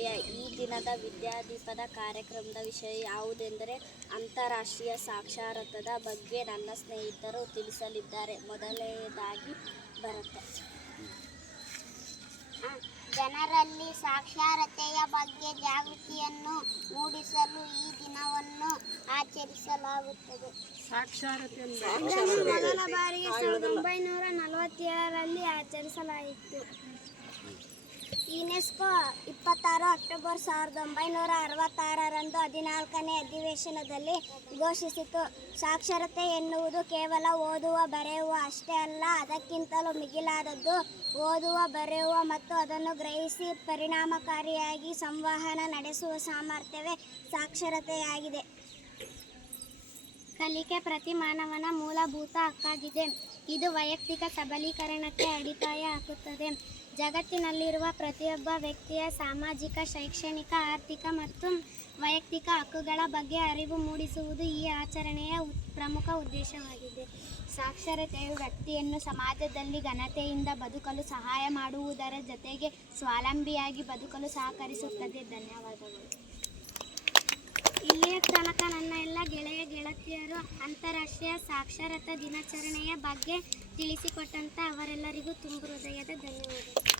ವಿಷಯ. ಈ ದಿನದ ವಿದ್ಯಾದೀಪದ ಕಾರ್ಯಕ್ರಮದ ವಿಷಯ ಯಾವುದೆಂದರೆ ಅಂತಾರಾಷ್ಟ್ರೀಯ ಸಾಕ್ಷರತಾದ ಬಗ್ಗೆ ನನ್ನ ಸ್ನೇಹಿತರು ತಿಳಿಸಲಿದ್ದಾರೆ. ಮೊದಲನೇದಾಗಿ ಭರತ. ಜನರಲ್ಲಿ ಸಾಕ್ಷರತೆಯ ಬಗ್ಗೆ ಜಾಗೃತಿಯನ್ನು ಮೂಡಿಸಲು ಈ ದಿನವನ್ನು ಆಚರಿಸಲಾಗುತ್ತದೆ. ಮೊದಲ ಬಾರಿಗೆ 1947ರಲ್ಲಿ ಆಚರಿಸಲಾಯಿತು. ಯುನೆಸ್ಕೋ 26 ಅಕ್ಟೋಬರ್ 1966ರಂದು 14ನೇ ಅಧಿವೇಶನದಲ್ಲಿ ಘೋಷಿಸಿತು. ಸಾಕ್ಷರತೆ ಎನ್ನುವುದು ಕೇವಲ ಓದುವ ಬರೆಯುವ ಅಷ್ಟೇ ಅಲ್ಲ, ಅದಕ್ಕಿಂತಲೂ ಮಿಗಿಲಾದದ್ದು. ಓದುವ ಬರೆಯುವ ಮತ್ತು ಅದನ್ನು ಗ್ರಹಿಸಿ ಪರಿಣಾಮಕಾರಿಯಾಗಿ ಸಂವಹನ ನಡೆಸುವ ಸಾಮರ್ಥ್ಯವೇ ಸಾಕ್ಷರತೆಯಾಗಿದೆ. ಕಲಿಕೆ ಪ್ರತಿ ಮಾನವನ ಮೂಲಭೂತ ಹಕ್ಕಾಗಿದೆ. ಇದು ವೈಯಕ್ತಿಕ ಸಬಲೀಕರಣಕ್ಕೆ ಅಡಿಪಾಯ ಹಾಕುತ್ತದೆ. ಜಗತ್ತಿನಲ್ಲಿರುವ ಪ್ರತಿಯೊಬ್ಬ ವ್ಯಕ್ತಿಯ ಸಾಮಾಜಿಕ, ಶೈಕ್ಷಣಿಕ, ಆರ್ಥಿಕ ಮತ್ತು ವೈಯಕ್ತಿಕ ಹಕ್ಕುಗಳ ಬಗ್ಗೆ ಅರಿವು ಮೂಡಿಸುವುದು ಈ ಆಚರಣೆಯ ಪ್ರಮುಖ ಉದ್ದೇಶವಾಗಿದೆ. ಸಾಕ್ಷರತೆಯು ವ್ಯಕ್ತಿಯನ್ನು ಸಮಾಜದಲ್ಲಿ ಘನತೆಯಿಂದ ಬದುಕಲು ಸಹಾಯ ಮಾಡುವುದರ ಜೊತೆಗೆ ಸ್ವಾವಲಂಬಿಯಾಗಿ ಬದುಕಲು ಸಹಕರಿಸುತ್ತದೆ. ಧನ್ಯವಾದಗಳು. ಇಲ್ಲಿಯ ತನಕ ನನ್ನ ಎಲ್ಲ ಗೆಳೆಯ ಗೆಳತಿಯರು ಅಂತಾರಾಷ್ಟ್ರೀಯ ಸಾಕ್ಷರತಾ ದಿನಾಚರಣೆಯ ಬಗ್ಗೆ ತಿಳಿಸಿಕೊಟ್ಟಂಥ ಅವರೆಲ್ಲರಿಗೂ ತುಂಬ ಹೃದಯದ ಧನ್ಯವಾದಗಳು.